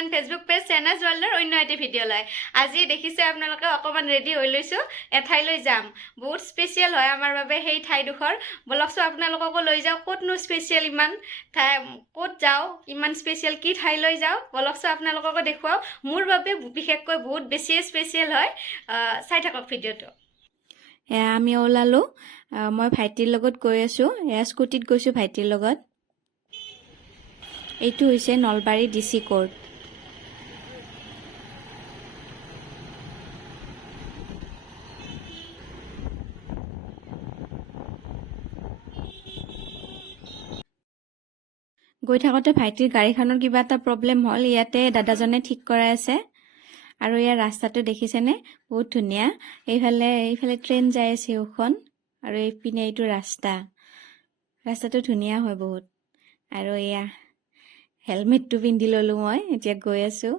And Facebook page চেনাজ ৱৰ্ল্ডৰ অন্য এটি video' লয়। আজি দেখিছে আপোনালোকে অকণমান ৰেডি হৈ লৈছোঁ, এঠাইলৈ যাম। বহুত স্পেচিয়েল হয় আমাৰ বাবে সেই ঠাইডোখৰ। বলকচোন আপোনালোককো লৈ যাওঁ। ক'তনো স্পেচিয়েল ইমান ঠাই, ক'ত যাওঁ, ইমান স্পেচিয়েল কি ঠাইলৈ যাওঁ, বলকচোন আপোনালোককো দেখুৱাওঁ। মোৰ বাবে বিশেষকৈ বহুত বেছিয়ে স্পেচিয়েল হয়। চাই থাকক ভিডিঅ'টো। আমি ওলালোঁ। মই ভাইটিৰ লগত গৈ আছোঁ। স্কুটিত গৈছোঁ ভাইটিৰ লগত। এইটো হৈছে নলবাৰী DC কোৰ্ট। গৈ থাকোঁতে ভাইটিৰ গাড়ীখনৰ কিবা এটা প্ৰব্লেম হ'ল। ইয়াতে দাদাজনে ঠিক কৰাই আছে। আৰু ইয়াৰ ৰাস্তাটো দেখিছেনে, বহুত ধুনীয়া। এইফালে ট্ৰেইন যাই আছে এখন, আৰু এইপিনে এইটো ৰাস্তাটো ধুনীয়া হয় বহুত। আৰু এয়া হেলমেটটো পিন্ধি ল'লোঁ মই, এতিয়া গৈ আছোঁ।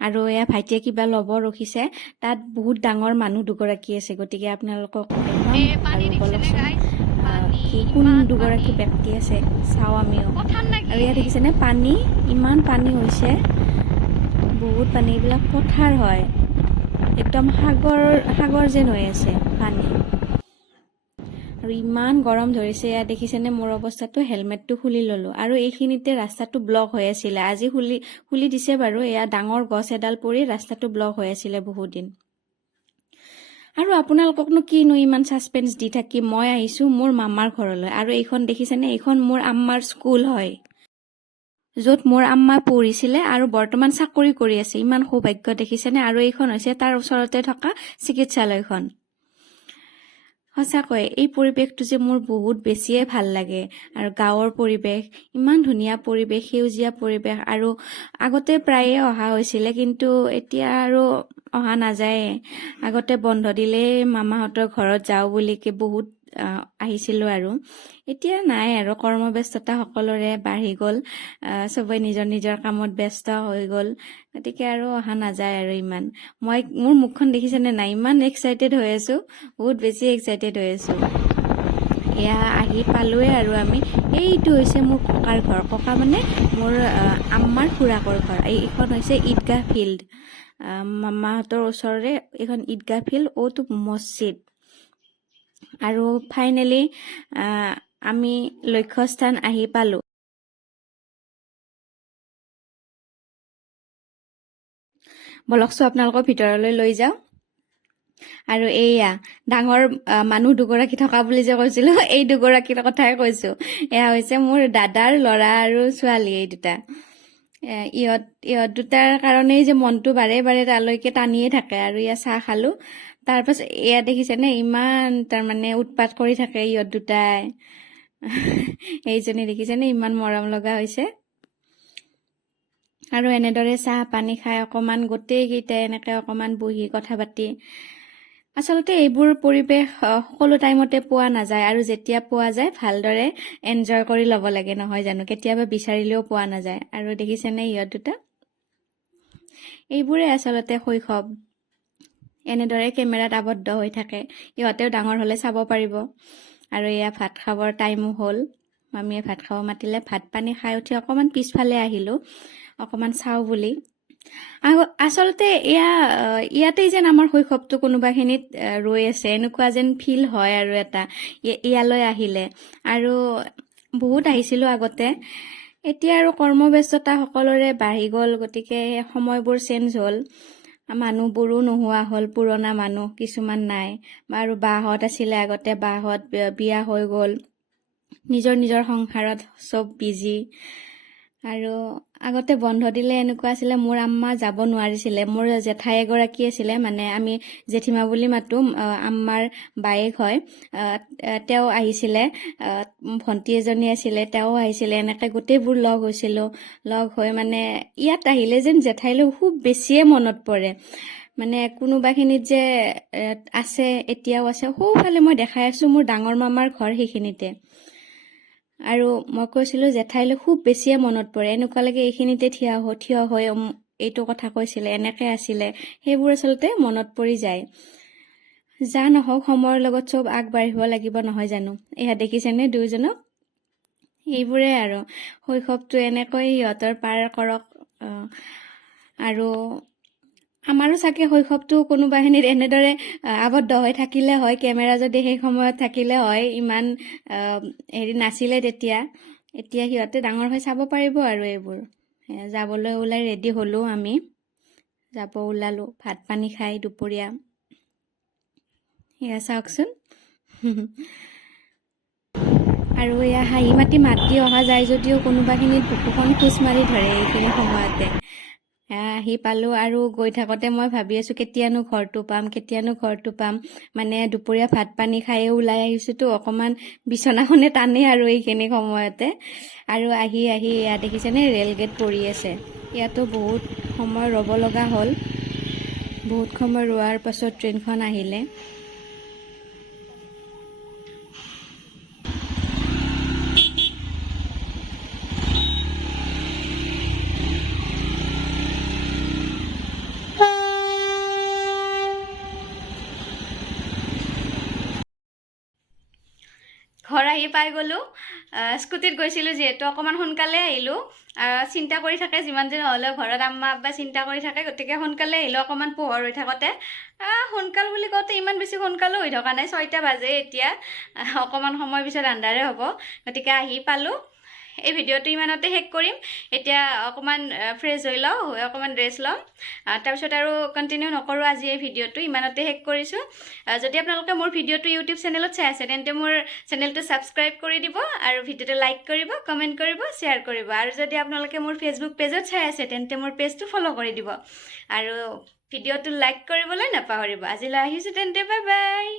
আৰু এয়া ভাইটিয়ে কিবা ল'ব ৰখিছে। তাত বহুত ডাঙৰ মানুহ দুগৰাকী আছে, গতিকে আপোনালোকক দেখুৱাম। আৰু বলকচোন কোন দুগৰাকী ব্যক্তি আছে চাওঁ আমিও। আৰু ইয়াত দেখিছেনে, ইমান পানী হৈছে, বহুত পানী। এইবিলাক পথাৰ হয়, একদম সাগৰ যেন হৈ আছে পানী। আৰু ইমান গৰম ধৰিছে। ইয়াত দেখিছেনে মোৰ অৱস্থাটো। হেলমেটটো খুলি ল'লোঁ। আৰু এইখিনিতে ৰাস্তাটো ব্লক হৈ আছিলে। আজি খুলি দিছে বাৰু। এয়া ডাঙৰ গছ এডাল পৰি ৰাস্তাটো ব্লক হৈ আছিলে বহুত দিন। আৰু আপোনালোককনো কিনো ইমান ছাছপেন্স দি থাকি, মই আহিছোঁ মোৰ মামাৰ ঘৰলৈ। আৰু এইখন দেখিছেনে, এইখন মোৰ আম্মাৰ স্কুল হয়, য'ত মোৰ আম্মা পঢ়িছিলে আৰু বৰ্তমান চাকৰি কৰি আছে। ইমান সৌভাগ্য দেখিছেনে। আৰু এইখন হৈছে তাৰ ওচৰতে থকা চিকিৎসালয়খন। সঁচাকৈ এই পৰিৱেশটো যে মোৰ বহুত বেছিয়ে ভাল লাগে। আৰু গাঁৱৰ পৰিৱেশ, ইমান ধুনীয়া পৰিৱেশ, সেউজীয়া পৰিৱেশ। আৰু আগতে প্ৰায়ে অহা হৈছিলে, কিন্তু এতিয়া আৰু অহা নাযায়ে। আগতে বন্ধ দিলে মামাহঁতৰ ঘৰত যাওঁ বুলি বহুত আহিছিলোঁ। আৰু এতিয়া নাই, আৰু কৰ্মব্যস্ততা সকলোৰে বাঢ়ি গ'ল। চবেই নিজৰ নিজৰ কামত ব্যস্ত হৈ গ'ল, গতিকে আৰু অহা নাযায় আৰু ইমান। মোৰ মুখখন দেখিছেনে নাই, ইমান এক্সাইটেড হৈ আছোঁ, বহুত বেছি এক্সাইটেড হৈ আছোঁ। এয়া আহি পালোৱে। আৰু আমি, এইটো হৈছে মোৰ ককাৰ ঘৰ। ককা মানে মোৰ আম্মাৰ খুৰাকৰ ঘৰ। এইখন হৈছে ঈদগাহ ফিল্ড, মামাহঁতৰ ওচৰৰে এইখন ঈদগাহ ফিল্ড, অ'টো মছজিদ। আৰু ফাইনেলি আমি লক্ষ্যস্থান আহি পালোঁ। বলকচোন আপোনালোকৰ ভিতৰলৈ লৈ যাওঁ। আৰু এইয়া ডাঙৰ মানুহ দুগৰাকী থকা বুলি যে কৈছিলোঁ, এই দুগৰাকীৰ কথাই কৈছোঁ। এয়া হৈছে মোৰ দাদাৰ ল'ৰা আৰু ছোৱালী, এই দুটা। ইহঁত দুটাৰ কাৰণেই যে মনটো বাৰে বাৰে তালৈকে টানিয়ে থাকে। আৰু এয়া চাহ খালোঁ। তাৰপাছত এয়া দেখিছেনে, ইমান তাৰমানে উৎপাত কৰি থাকে ইহঁত দুটাই। এইজনী দেখিছেনে, ইমান মৰম লগা হৈছে। আৰু এনেদৰে চাহ পানী খাই অকণমান গোটেইকেইটাই এনেকৈ অকণমান বহি কথা পাতি। আচলতে এইবোৰ পৰিৱেশ সকলো টাইমতে পোৱা নাযায়। আৰু যেতিয়া পোৱা যায় ভালদৰে এনজয় কৰি ল'ব লাগে, নহয় জানো? কেতিয়াবা বিচাৰিলেও পোৱা নাযায়। আৰু দেখিছেনে ইহঁত দুটা, এইবোৰে আচলতে শৈশৱ। এনেদৰে কেমেৰাত আবদ্ধ হৈ থাকে। ইহঁতেও ডাঙৰ হ'লে চাব পাৰিব। আৰু এয়া ভাত খাবৰ টাইমো হ'ল। মামীয়ে ভাত খাব মাতিলে। ভাত পানী খাই উঠি অকণমান পিছফালে আহিলোঁ, অকণমান চাওঁ বুলি। আচলতে ইয়াতেই যেন আমাৰ শৈশৱটো কোনোবাখিনিত ৰৈ আছে, এনেকুৱা যেন ফিল হয়। আৰু এটা ইয়ালৈ আহিলে, আৰু বহুত আহিছিলোঁ আগতে। এতিয়া আৰু কৰ্মব্যস্ততা সকলোৰে বাঢ়ি গ'ল, গতিকে সময়বোৰ চেঞ্জ হ'ল। মানুহবোৰো নোহোৱা হ'ল, পুৰণা মানুহ কিছুমান নাই। আৰু বাহঁত আছিলে আগতে, বাহঁত বিয়া হৈ গ'ল, নিজৰ নিজৰ সংসাৰত চব বিজি। আৰু আগতে বন্ধ দিলে এনেকুৱা আছিলে, মোৰ আম্মা যাব নোৱাৰিছিলে। মোৰ জেঠাই এগৰাকী আছিলে, মানে আমি জেঠীমা বুলি মাতোঁ, আম্মাৰ বায়েক হয়। তেওঁ আহিছিলে, ভণ্টি এজনী আছিলে, তেওঁ আহিছিলে। এনেকৈ গোটেইবোৰ লগ হৈছিলোঁ। লগ হৈ মানে ইয়াত আহিলে যেন জেঠাইলৈ খুব বেছিয়ে মনত পৰে। মানে কোনোবাখিনিত যে আছে, এতিয়াও আছে। সৌফালে মই দেখাই আছোঁ মোৰ ডাঙৰ মামাৰ ঘৰ, সেইখিনিতে। আৰু মই কৈছিলোঁ জেঠাইলৈ খুব বেছিয়ে মনত পৰে। এনেকুৱা লাগে এইখিনিতে থিয় হৈ এইটো কথা কৈছিলে, এনেকৈ আছিলে। সেইবোৰ আচলতে মনত পৰি যায়। যা নহওক, সময়ৰ লগত চব আগবাঢ়িব লাগিব, নহয় জানো? এয়া দেখিছেনে দুয়োজনক, এইবোৰে আৰু শৈশৱটো এনেকৈ সিহঁতৰ পাৰ কৰক। আৰু আমাৰো চাগে শৈশৱটো কোনোবাখিনিত এনেদৰে আবদ্ধ হৈ থাকিলে হয়, কেমেৰা যদি সেই সময়ত থাকিলে হয়, ইমান হেৰি নাছিলে তেতিয়া। এতিয়া সিহঁতে ডাঙৰ হৈ চাব পাৰিব আৰু এইবোৰ। যাবলৈ ওলাই ৰেডি হ'লোঁ আমি, যাব ওলালোঁ ভাত পানী খাই দুপৰীয়া। এয়া চাওকচোন। আৰু এয়া হাঁহি মাতি মাত দি অহা যায় যদিও কোনোবাখিনিত বুকুখন খোজ মাৰি ধৰে এইখিনি সময়তে। আহি পালোঁ আৰু গৈ থাকোঁতে মই ভাবি আছোঁ কেতিয়ানো ঘৰটো পাম। মানে দুপৰীয়া ভাত পানী খায়ে ওলাই আহিছোঁতো, অকণমান বিচনাখনে টানে আৰু এইখিনি সময়তে। আৰু আহি ইয়াত দেখিছেনে ৰেল গেট পৰি আছে। ইয়াতো বহুত সময় ৰ'ব লগা হ'ল। বহুত সময় ৰোৱাৰ পাছত ট্ৰেইনখন আহিলে। ঘৰ আহি পাই গ'লোঁ। স্কুটিত গৈছিলোঁ যিহেতু অকণমান সোনকালে আহিলোঁ। চিন্তা কৰি থাকে যিমান দিন হ'লেও ঘৰত আম্মা আব্বা চিন্তা কৰি থাকে, গতিকে সোনকালে আহিলোঁ অকণমান পোহৰ হৈ থাকোঁতে। সোনকাল বুলি কওঁতে ইমান বেছি সোনকালো হৈ থকা নাই, 6টা বাজে এতিয়া। অকণমান সময় পিছত আন্ধাৰে হ'ব, গতিকে আহি পালোঁ। এই ভিডিঅ'টো ইমানতে শেষ কৰিম। এতিয়া অকণমান ফ্ৰেছ হৈ লওঁ, অকণমান ৰেষ্ট ল'ম। তাৰপিছত আৰু কণ্টিনিউ নকৰোঁ আজি এই ভিডিঅ'টো, ইমানতে শেষ কৰিছোঁ। যদি আপোনালোকে মোৰ ভিডিঅ'টো ইউটিউব চেনেলত চাই আছে, তেন্তে মোৰ চেনেলটো ছাবস্ক্ৰাইব কৰি দিব আৰু ভিডিঅ'টো লাইক কৰিব, কমেণ্ট কৰিব, শ্বেয়াৰ কৰিব। আৰু যদি আপোনালোকে মোৰ ফেচবুক পেজত চাই আছে, তেন্তে মোৰ পেজটো ফ'ল' কৰি দিব আৰু ভিডিঅ'টো লাইক কৰিবলৈ নাপাহৰিব। আজিলৈ আহিছোঁ তেন্তে, বাই বাই।